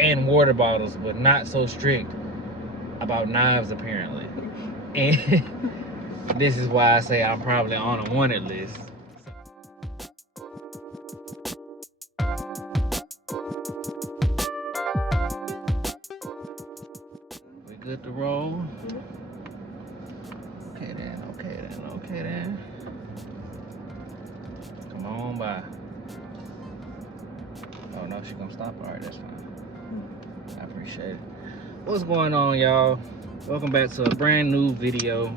and water bottles, but not so strict about knives apparently. And this is why I say I'm probably on a wanted list. We good to roll? Okay then. Come on by. Oh no, she gonna stop. Alright, that's fine. I appreciate it. What's going on, y'all? Welcome back to a brand new video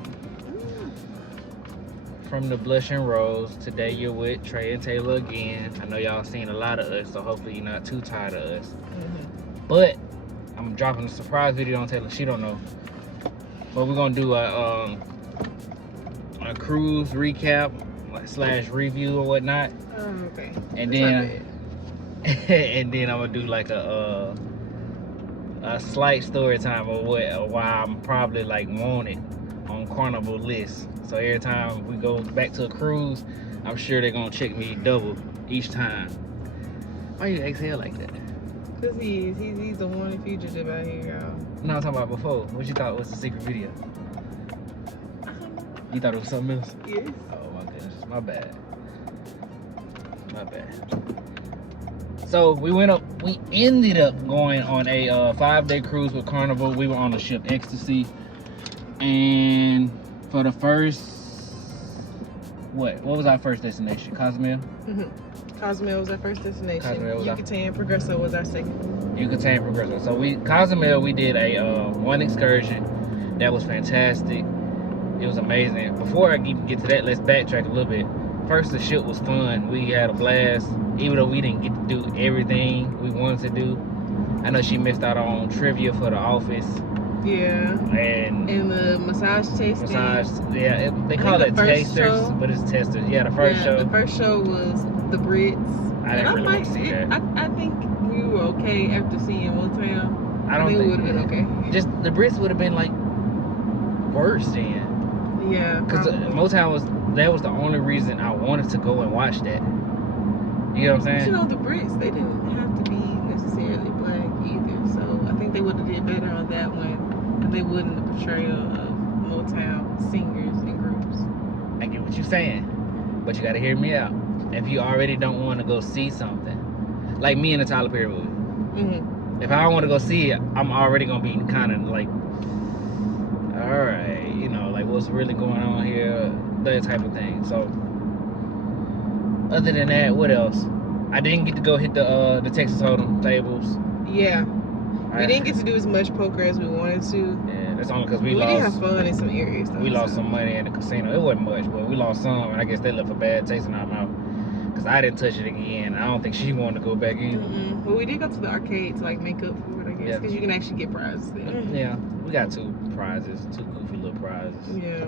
from the Blushing Rose. Today you're with Trey and Taylor again. I know y'all seen a lot of us, so hopefully you're not too tired of us. But I'm dropping a surprise video on Taylor. She don't know. But we're gonna do a cruise recap / review or whatnot. Okay. And then and then I'm gonna do like a slight story time of why I'm probably like wanted on Carnival'S. So every time we go back to a cruise, I'm sure they're gonna check me double each time. Why you exhale like that? Cause he's the one fugitive out here, y'all. No, I'm talking about before. What you thought was the secret video? You thought it was something else? Yes. Oh my goodness, my bad. So we ended up going on a 5-day cruise with Carnival. We were on the ship Ecstasy, and for the first, what was our first destination? Cozumel? Cozumel was our first destination. Cozumel was Yucatan Progresso was our second. Yucatan Progresso. So Cozumel, we did a one excursion that was fantastic. It was amazing. Before I even get to that, let's backtrack a little bit. First, the ship was fun. We had a blast, even though we didn't get to do everything we wanted to do. I know she missed out on trivia for the office. Yeah. And the massage tasting. They call it tasters, show, but it's testers. Yeah, the first show. The first show was the Brits. I didn't really want to see that. I think we were okay after seeing Motown. I don't think we would have been okay. Just the Brits would have been like worse then. Yeah. Because Motown was the only reason I wanted to go and watch that. You know what I'm saying? But you know, the Brits, they didn't have to be necessarily black either. So I think they would have did better on that one than they would in the portrayal of Motown singers and groups. I get what you're saying, but you got to hear me out. If you already don't want to go see something, like me in the Tyler Perry movie, if I don't want to go see it, I'm already gonna be kind of like, all right, you know, like what's really going on here, that type of thing. So other than that, what else? I didn't get to go hit the Texas Hold'em tables. Yeah, we didn't get to do as much poker as we wanted to. Yeah, that's only because we did have fun in some areas though. We lost some money in the casino. It wasn't much, but we lost some, and I guess they left a bad taste in our mouth. Because I didn't touch it again. I don't think she wanted to go back either. Well, we did go to the arcade to like make up for it, I guess, because you can actually get prizes there. Yeah, we got 2 prizes, 2 goofy little prizes. Yeah.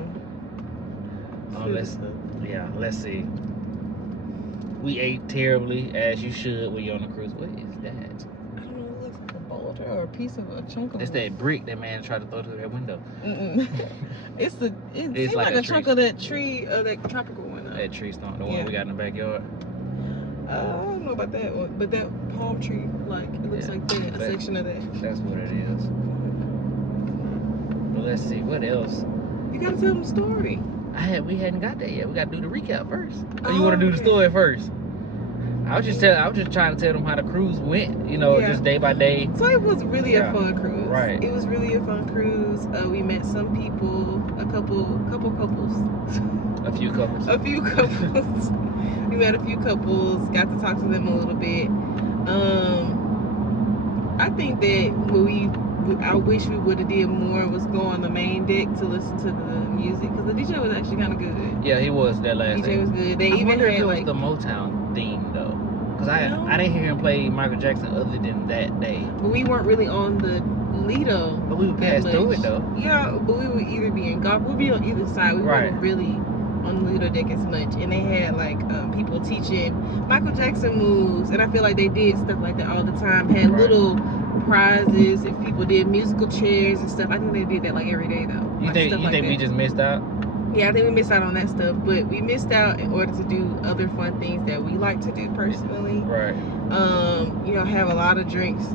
Let's see. We ate terribly, as you should when you're on a cruise. What is that? I don't know. It looks like a boulder or a piece of a chunk of. It's that brick that man tried to throw through that window. It seems like a chunk of that tree, that tropical one. That tree stump, the one we got in the backyard. I don't know about that one, but that palm tree, like it looks like that, a section of that. That's what it is. But let's see, what else? You gotta tell them the story. We hadn't got that yet. We gotta do the recap first. Or you want to do the story first? I was just trying to tell them how the cruise went. You know, just day by day. So it was really a fun cruise. Right. It was really a fun cruise. We met some people, a couple couples. A few couples. We met a few couples. Got to talk to them a little bit. I think that I wish we would have did more was go on the main deck to listen to the music, because the DJ was actually kind of good. Yeah, he was that last DJ was good. They even wonder had if it was like the Motown theme though, because I didn't hear him play Michael Jackson other than that day. But we weren't really on the Lido. But we would pass through it though. Yeah, but we would either be in golf, we'd be on either side. We weren't really on the Lido deck as much, and they had like people teaching Michael Jackson moves, and I feel like they did stuff like that all the time. Had little prizes if people did musical chairs and stuff. I think they did that like every day though. You think we just missed out? Yeah, I think we missed out on that stuff, but we missed out in order to do other fun things that we like to do personally. Right. You know, have a lot of drinks.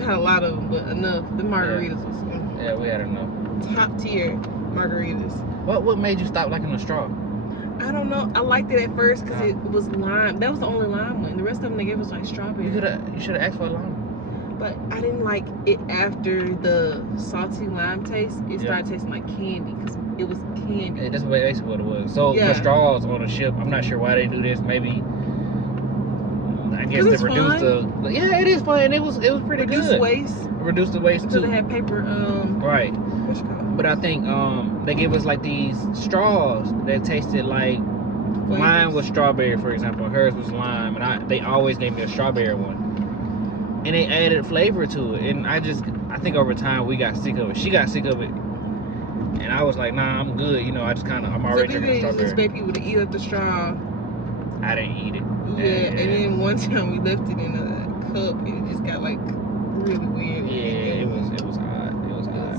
had a lot of them, but enough. The margaritas was yeah, we had enough. Top tier margaritas. What made you stop liking the straw? I don't know. I liked it at first because it was lime. That was the only lime one. The rest of them they gave us like strawberry. You should have asked for a lime. But I didn't like it after the salty lime taste. It started tasting like candy because it was candy. Yeah, that's basically what it was. So for straws on a ship, I'm not sure why they do this. Maybe I guess to reduce the. Yeah, it is fun. It was pretty good. Reduce waste. Reduce the waste too. Because they had paper. Right. What's it called? But I think they gave us like these straws that tasted like mine was strawberry, for example. Hers was lime, and they always gave me a strawberry one. And they added flavor to it, and I think over time we got sick of it. She got sick of it, and I was like, nah, I'm good. You know, I'm already drinking strawberry. So just expect people to eat up the straw. I didn't eat it. Yeah, and then one time we left it in a cup, and it just got like really weird. Yeah, it was odd. It was odd.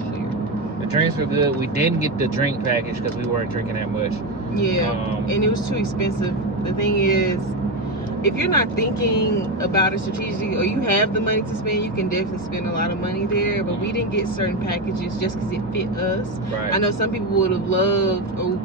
Yeah, the drinks were good. We didn't get the drink package because we weren't drinking that much. Yeah, and it was too expensive. The thing is, if you're not thinking about it strategically or you have the money to spend, you can definitely spend a lot of money there. But we didn't get certain packages just because it fit us. Right. I know some people would have loved or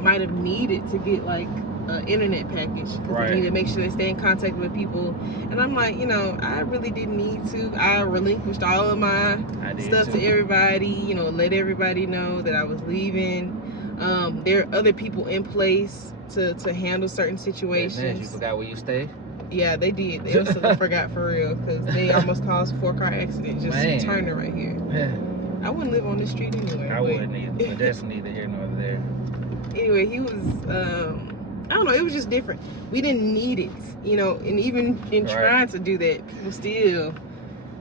might have needed to get like an internet package because they need to make sure they stay in contact with people. And I'm like, you know, I really didn't need to. I relinquished all of my stuff to everybody, you know, let everybody know that I was leaving. There are other people in place to handle certain situations. You forgot where you stay? Yeah, they did. They also forgot for real because they almost caused a 4-car accident just turning right here. I wouldn't live on this street anyway. I wouldn't either, but that's neither here nor there. Anyway, he was, I don't know, it was just different. We didn't need it, you know, and even in trying to do that, people still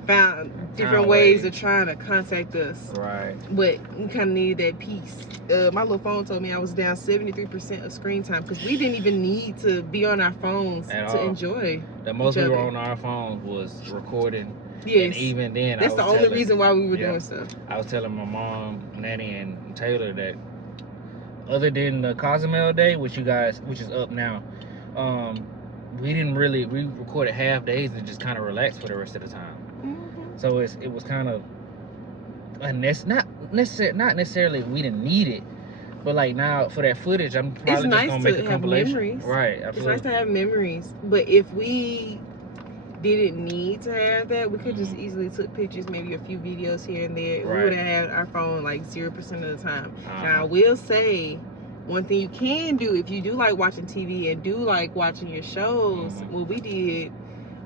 found different ways of trying to contact us. Right. But we kind of needed that peace. My little phone told me I was down 73% of screen time because we didn't even need to be on our phones to enjoy. The most we were on our phones was recording. Yes. And even then, that's the only reason why we were doing stuff. I was telling my mom, Nanny, and Taylor that other than the Cozumel day, which is up now, we recorded half days and just kind of relaxed for the rest of the time. So it was kind of not necessarily we didn't need it, but like now for that footage, I'm probably just gonna make a compilation. Memories. Right, absolutely. It's nice to have memories, but if we didn't need to have that, we could just easily took pictures, maybe a few videos here and there. We would have had our phone like 0% of the time. Now I will say, one thing you can do if you do like watching TV and do like watching your shows, what we did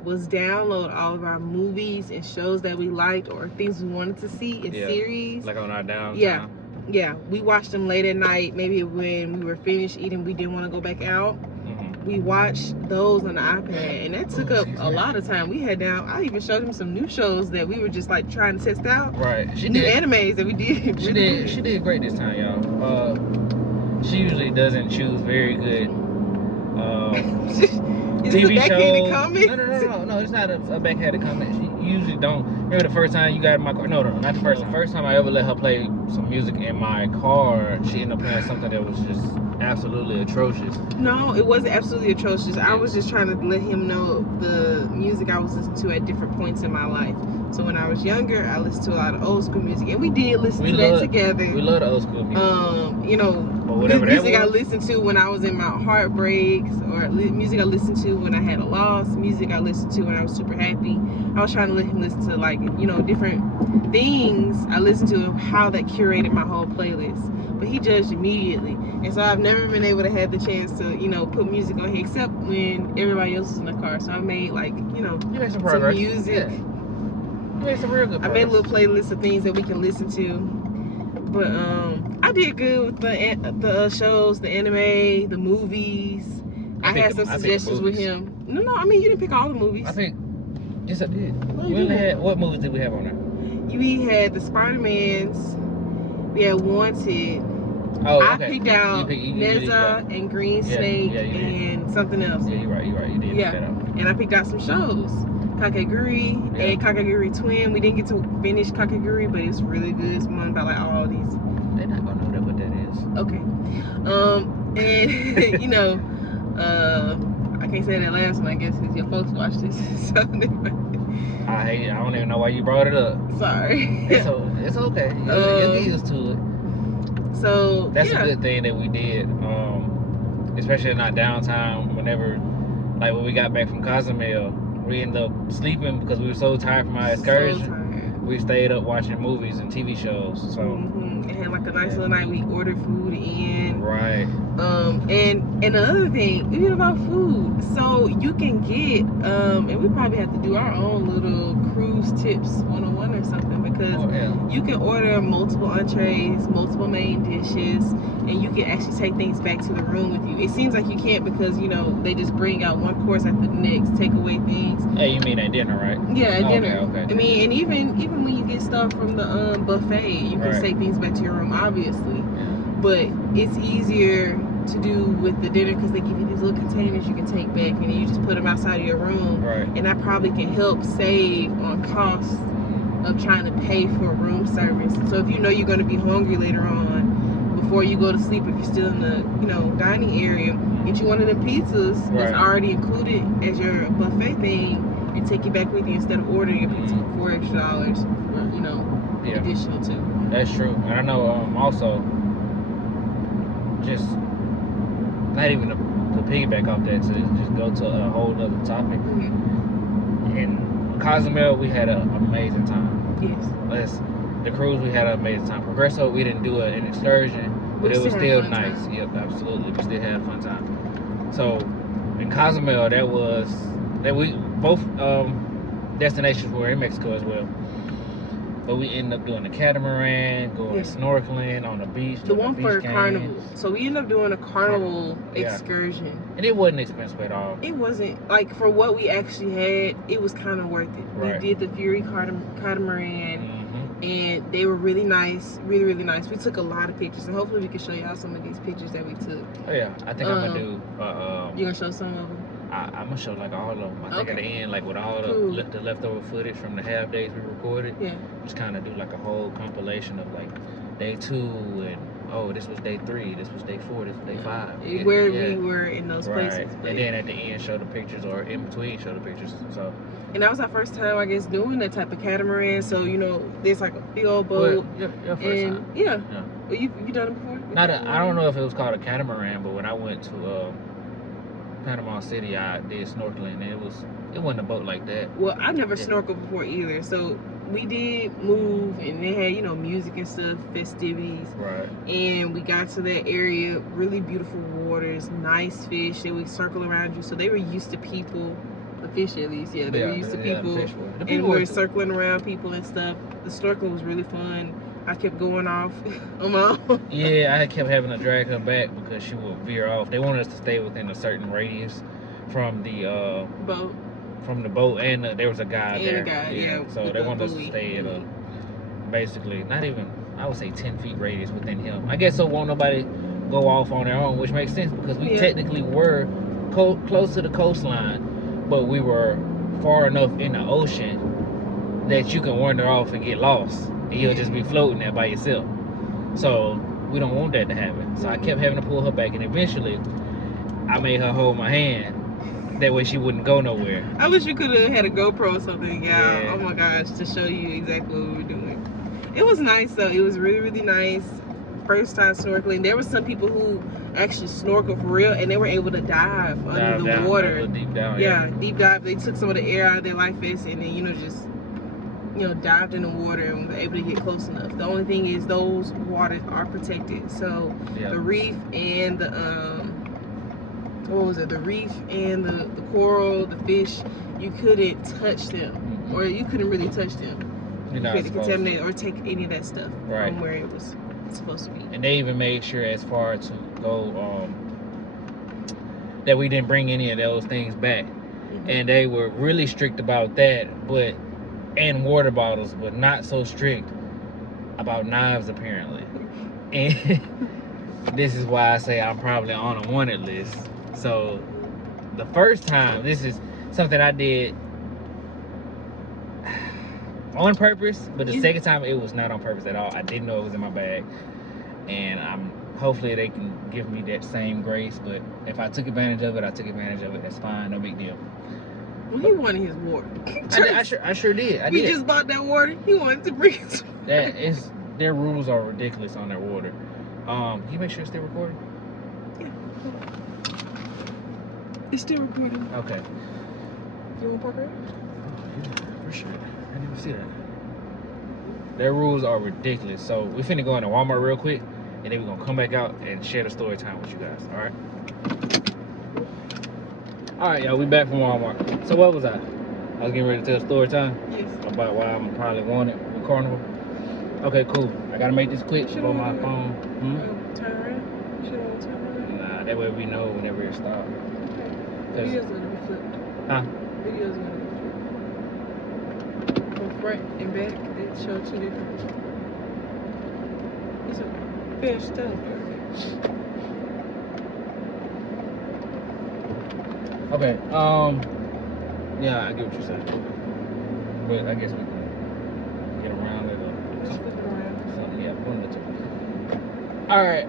was download all of our movies and shows that we liked or things we wanted to see in series. Like on our downtime. Yeah. We watched them late at night. Maybe when we were finished eating, we didn't want to go back out. We watched those on the iPad, and that took up a lot of time. I even showed him some new shows that we were just like trying to test out. Right. New animes that we did. She did great this time, y'all. She usually doesn't choose very good TV shows. No, it's not a backhanded comment. She usually don't. Remember the first time you got in my car? No, not the first time. First time I ever let her play some music in my car, she ended up playing something that was just absolutely atrocious. No, it wasn't absolutely atrocious. I was just trying to let him know the music I was listening to at different points in my life. So when I was younger, I listened to a lot of old school music, and we did listen to that together. We love the old school music. You know, music I listened to when I was in my heartbreaks, or music I listened to when I had a loss, music I listened to when I was super happy. I was trying to let him listen to, like, you know, different things I listened to, how that curated my whole playlist. But he judged immediately, and so I've never been able to have the chance to, you know, put music on here except when everybody else is in the car. So I made, like, you know, you made some progress. Some music. Yeah. You made some real good progress. I made a little playlist of things that we can listen to. But I did good with the shows, the anime, the movies. I had some suggestions with him. No, I mean, you didn't pick all the movies. Yes, I did. What movies did we have on there? We had the Spider-Mans. We had Wanted. Oh, okay. I picked out Neza and Green Snake and something else. Yeah, you're right. You did. Yeah, and I picked out some shows. Kakegurui and Kakegurui Twin. We didn't get to finish Kakegurui, but it's really good. It's one about like all these. They're not gonna know what that is. Okay. And you know, I can't say that last one, I guess, because your folks watch this. So anyway. I don't even know why you brought it up. Sorry. It's okay. You'll get used to it. So that's a good thing that we did. Especially in our downtime. Whenever, like when we got back from Cozumel, we ended up sleeping because we were so tired from our excursion. So tired. We stayed up watching movies and TV shows. So and had like a nice little night. We ordered food in. Right. And another thing, even about food, so you can get and we probably have to do our own little cruise tips 101 or something, because you can order multiple entrees, multiple main dishes, and you can actually take things back to the room with you. It seems like you can't, because you know they just bring out one course after the next, take away things. Hey, you mean at dinner, right? Yeah, at dinner. Okay. I mean, and even when you get stuff from the buffet, you can take things back to your room, obviously. But it's easier to do with the dinner because they give you these little containers you can take back, and you just put them outside of your room. And that probably can help save on costs of trying to pay for room service. So if you know you're going to be hungry later on, before you go to sleep, if you're still in the dining area, get you one of the pizzas that's already included as your buffet thing, and take it back with you instead of ordering a pizza for $4 extra, additional too. That's true. And I know also, just not even to piggyback off that, to just go to a whole other topic. In Cozumel, we had an amazing time. Yes. The cruise, we had an amazing time. Progresso, we didn't do an excursion, but it was still nice. Yep, absolutely. We still had a fun time. So in Cozumel, both destinations were in Mexico as well. But we ended up doing a catamaran, going snorkeling on the beach. The one for Carnival. So we ended up doing a Carnival excursion. And it wasn't expensive at all. It wasn't. Like, for what we actually had, it was kind of worth it. We did the Fury catamaran, and they were really nice. Really, really nice. We took a lot of pictures, and hopefully we can show y'all some of these pictures that we took. Oh, yeah. I think I'm going to do... you going to show some of them? I'm going to show, like, all of them. I think at the end, like, with all the leftover footage from the half days we recorded, just kind of do, like, a whole compilation of, like, day 2, and, this was day 3, this was day 4, this was day 5. Where we were in those places. But and then at the end, show the pictures, or in between, show the pictures. So. And that was our first time, I guess, doing that type of catamaran. So, there's, like, a big old boat. Your first time. Yeah. Well, you done it before? I don't know if it was called a catamaran, but when I went to... Panama City, I did snorkeling, and it wasn't a boat like that. Well, I've never snorkeled before either, so we did move, and they had music and stuff, festivities, and we got to that area, really beautiful waters, nice fish. They would circle around you, so they were used to people, the fish at least. They were used to people, and we were circling around people and stuff. The snorkeling was really fun. I kept going off on my own. Yeah, I kept having to drag her back because she would veer off. They wanted us to stay within a certain radius from the boat. From the boat, and there was a guy there. And a guy, So they wanted us to stay at a, basically, not even, I would say 10 feet radius within him. I guess so won't nobody go off on their own, which makes sense because we technically were close to the coastline, but we were far enough in the ocean that you can wander off and get lost. And you'll just be floating there by yourself. So we don't want that to happen. So I kept having to pull her back, and eventually I made her hold my hand. That way she wouldn't go nowhere. I wish we could have had a GoPro or something, y'all. Oh my gosh, to show you exactly what we were doing. It was nice though. It was really, really nice. First time snorkeling. There were some people who actually snorkel for real, and they were able to dive under the water. Deep down. Deep dive. They took some of the air out of their life vests, and then just dived in the water and were able to get close enough. The only thing is those waters are protected. So the reef and the the reef and the coral, the fish, you couldn't touch them, or you couldn't really touch them. You couldn't contaminate or take any of that stuff from where it was supposed to be. And they even made sure, as far to go, that we didn't bring any of those things back. And they were really strict about that, and water bottles, but not so strict about knives, apparently. And this is why I say I'm probably on a wanted list. So the first time, this is something I did on purpose, but the second time it was not on purpose at all. I didn't know it was in my bag, and hopefully they can give me that same grace. But if I took advantage of it, I took advantage of it. That's fine, no big deal. Well, he wanted his water. I sure did. We just bought that water. He wanted to bring it to Their rules are ridiculous on their water. Can you make sure it's still recording? Yeah. It's still recording. Okay. You want to park right? Yeah, for sure. I didn't even see that. Their rules are ridiculous. So we finna go into Walmart real quick, and then we're gonna come back out and share the story time with you guys. All right. All right, y'all. We back from Walmart. So what was I? I was getting ready to tell story time. Yes. About why I'm probably wanted with Carnival. Okay, cool. I gotta make this quick for my phone. Turn around? You shouldn't want to turn around? Nah, that way we know whenever it stops. Okay. Video's gonna be flipped. Huh? Video's gonna be flipped. From front and back, it shows two different. It's a fish stuff. Okay, yeah, I get what you're saying. But I guess we can get around it or Just flip it around. something. Yeah, one of the two. Alright.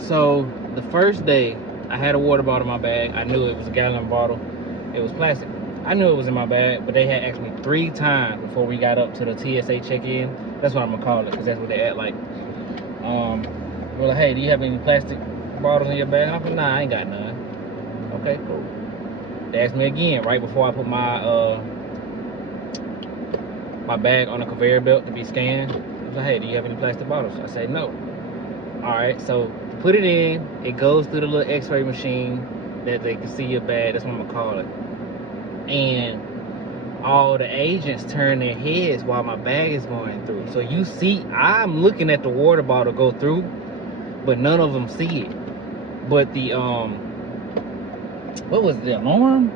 So the first day I had a water bottle in my bag. I knew it was a gallon bottle. It was plastic. I knew it was in my bag, but they had asked me 3 times before we got up to the TSA check-in. That's what I'm gonna call it, because that's what they act like. We're like, hey, do you have any plastic bottles in your bag? I'm like, nah, I ain't got none. Okay, cool. They asked me again right before I put my my bag on a conveyor belt to be scanned. I was like, hey, do you have any plastic bottles? I said no. Alright, so to put it in, it goes through the little x-ray machine that they can see your bag. That's what I'm gonna call it. And all the agents turn their heads while my bag is going through. So you see, I'm looking at the water bottle go through, but none of them see it. But the what was the alarm?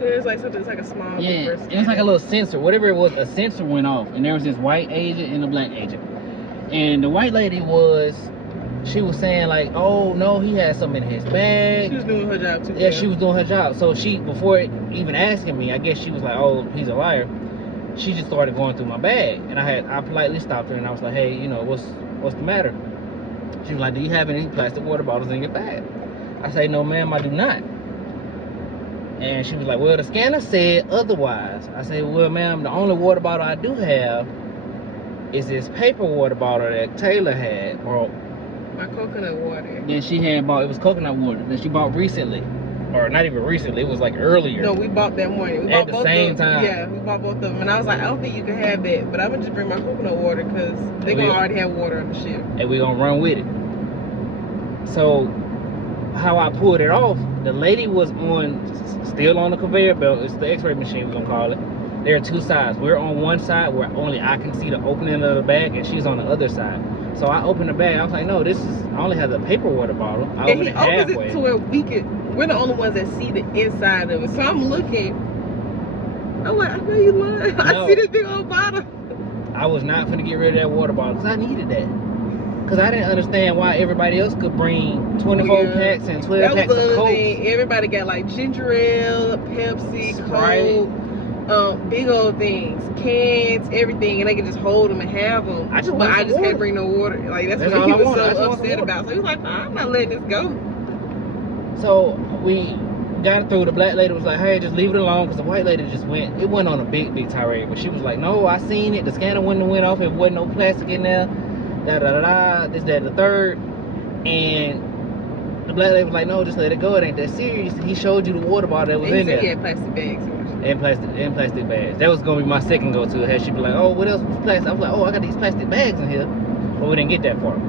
It's like something. It's like a small. Yeah, it was like a little sensor. Whatever it was, a sensor went off, and there was this white agent and a black agent. And the white lady she was saying like, oh no, he had something in his bag. She was doing her job too. Yeah, she was doing her job. So she, before even asking me, I guess she was like, oh, he's a liar. She just started going through my bag, and I politely stopped her, and I was like, hey, you know, what's the matter? She was like, do you have any plastic water bottles in your bag? I say, no, ma'am, I do not. And she was like, well, the scanner said otherwise. I said, well, ma'am, the only water bottle I do have is this paper water bottle that Taylor had brought. My coconut water. Then she had bought, it was coconut water that she bought recently. Or not even recently, it was like earlier. No, we bought that morning. We at bought the same time. Yeah, we bought both of them. And I was like, I don't think you can have that. But I'm going to just bring my coconut water because they're going to already have water on the ship. And we're going to run with it. So, how I pulled it off, the lady was still on the conveyor belt. It's the x-ray machine, we're going to call it. There are 2 sides. We're on one side where only I can see the opening of the bag, and she's on the other side. So I opened the bag. I was like, no, I only have the paper water bottle. I opened it halfway. Opens it to where we're the only ones that see the inside of it. So I'm looking. I'm like, I know you lying. I see this big old bottle. I was not finna get rid of that water bottle because I needed that. Because I didn't understand why everybody else could bring 24 packs and 12 packs of Coke. Everybody got like ginger ale, Pepsi, Coke, big old things, cans, everything, and they could just hold them and have them. I just can't bring no water. Like that's what he was so upset about. So he was like, nah, I'm not letting this go. So we got it through. The black lady was like, hey, just leave it alone, because the white lady just went on a big tirade. But she was like, no, I seen it. The scanner wouldn't have went off if there wasn't no plastic in there. This, that, the third. And the black lady was like, no, just let it go. It ain't that serious. He showed you the water bottle that was in there. He had plastic bags. And plastic bags. That was gonna be my second go-to. Had she be like, oh, what else was plastic? I was like, oh, I got these plastic bags in here. But we didn't get that far.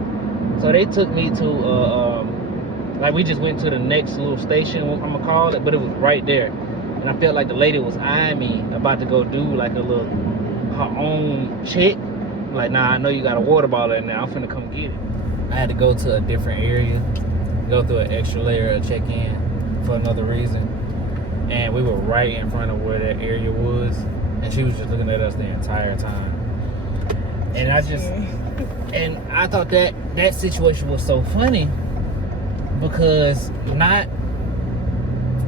So they took me to like we just went to the next little station, I'm gonna call it, but it was right there. And I felt like the lady was eyeing me, about to go do like a little her own check. Like, nah, I know you got a water bottle in there, I'm finna come get it. I had to go to a different area, go through an extra layer of check-in for another reason. And we were right in front of where that area was, and she was just looking at us the entire time. And I thought that situation was so funny, because not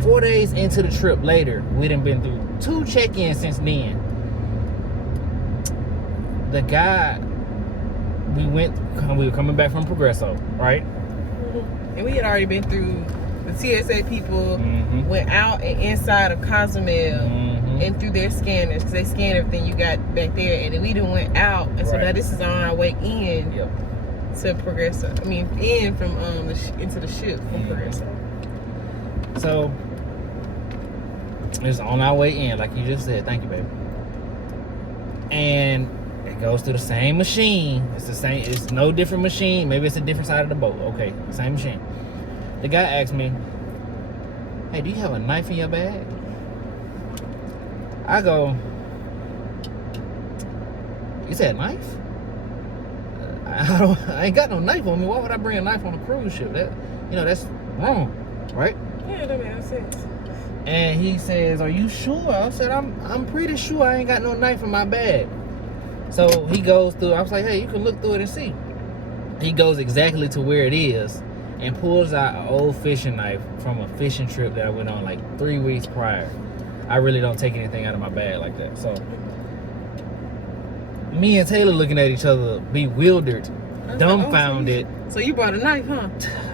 4 days into the trip later, we done been through 2 check-ins since then. The guy, we were coming back from Progresso, right? And we had already been through the TSA people Mm-hmm. went out and inside of Cozumel Mm-hmm. and through their scanners, because they scan everything you got back there, and then we done went out, and so Right. now this is on our way in Yep. to Progresso. I mean, in from into the ship from Mhm. Progresso. So it's on our way in, like you just said. Thank you, baby. And it goes through the same machine. It's the same. It's no different machine. Maybe it's a different side of the boat. Okay, same machine. The guy asked me, "Hey, do you have a knife in your bag?" I go, "You said knife? I ain't got no knife on me. Why would I bring a knife on a cruise ship? That's wrong, right?" Yeah, that makes no sense. And he says, "Are you sure?" I said, I'm pretty sure I ain't got no knife in my bag." So he goes through. I was like, "Hey, you can look through it and see." He goes exactly to where it is and pulls out an old fishing knife from a fishing trip that I went on like 3 weeks prior. I really don't take anything out of my bag like that. So me and Taylor looking at each other, bewildered, dumbfounded. So you brought a knife, huh?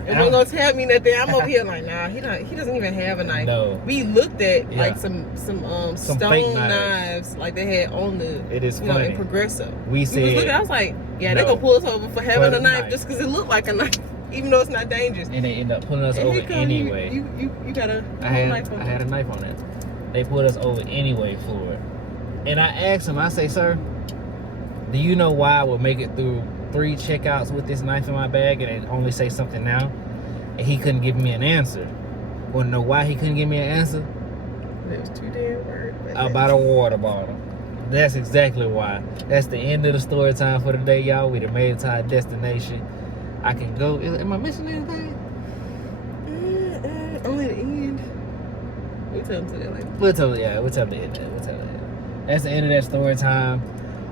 And we're gonna tell me nothing. I'm over here like, nah, he doesn't even have a knife. No. We looked at Yeah. like some stone fake knives like they had on the It is in funny. Progresso. We We said, was looking, I was like, yeah, no. they gonna pull us over for having For a the knife knife. just because it looked like a knife, even though it's not dangerous. and they end up pulling us And over here come anyway. You got a I had knife on I had a knife on it. They pulled us over anyway for it. And I asked him, I say, "Sir, do you know why I would make it through 3 checkouts with this knife in my bag and only say something now?" And he couldn't give me an answer. Want to know why he couldn't give me an answer? It was too damn word. About a water bottle. That's exactly why. That's the end of the story time for the day, y'all. We done made it to our destination. I can go. Am I missing anything? Only the end. We tell them to that later. We'll tell the end of that. That's the end of that story time.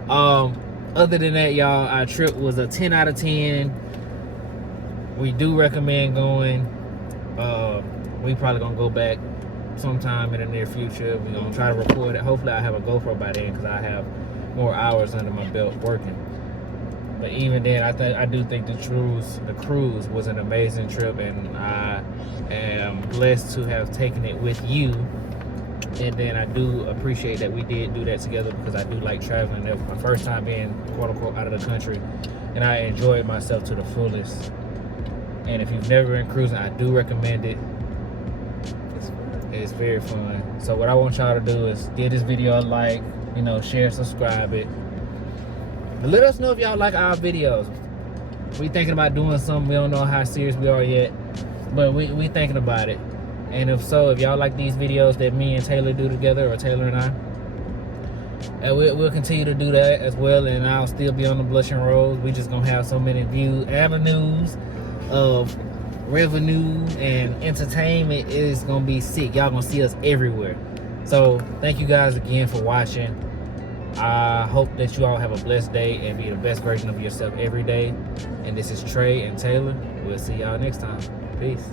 Other than that, y'all, our trip was a 10 out of 10. We do recommend going. We probably gonna go back sometime in the near future. We're gonna try to record it. Hopefully I have a GoPro by then because I have more hours under my belt working. But even then, I do think the cruise was an amazing trip, and I am blessed to have taken it with you. And then I do appreciate that we did do that together because I do like traveling. That was my first time being quote unquote out of the country, and I enjoyed myself to the fullest. And if you've never been cruising, I do recommend it. It's very fun. So what I want y'all to do is give this video a like, share, subscribe it. But let us know if y'all like our videos. We thinking about doing something. We don't know how serious we are yet, but we thinking about it. And if so, if y'all like these videos that me and Taylor do together, or Taylor and I, and we'll continue to do that as well. And I'll still be on the Blushing Rose. We just gonna have so many avenues of revenue and entertainment. It is gonna be sick. Y'all gonna see us everywhere. So thank you guys again for watching. I hope that you all have a blessed day and be the best version of yourself every day. And this is Trey and Taylor. We'll see y'all next time. Peace.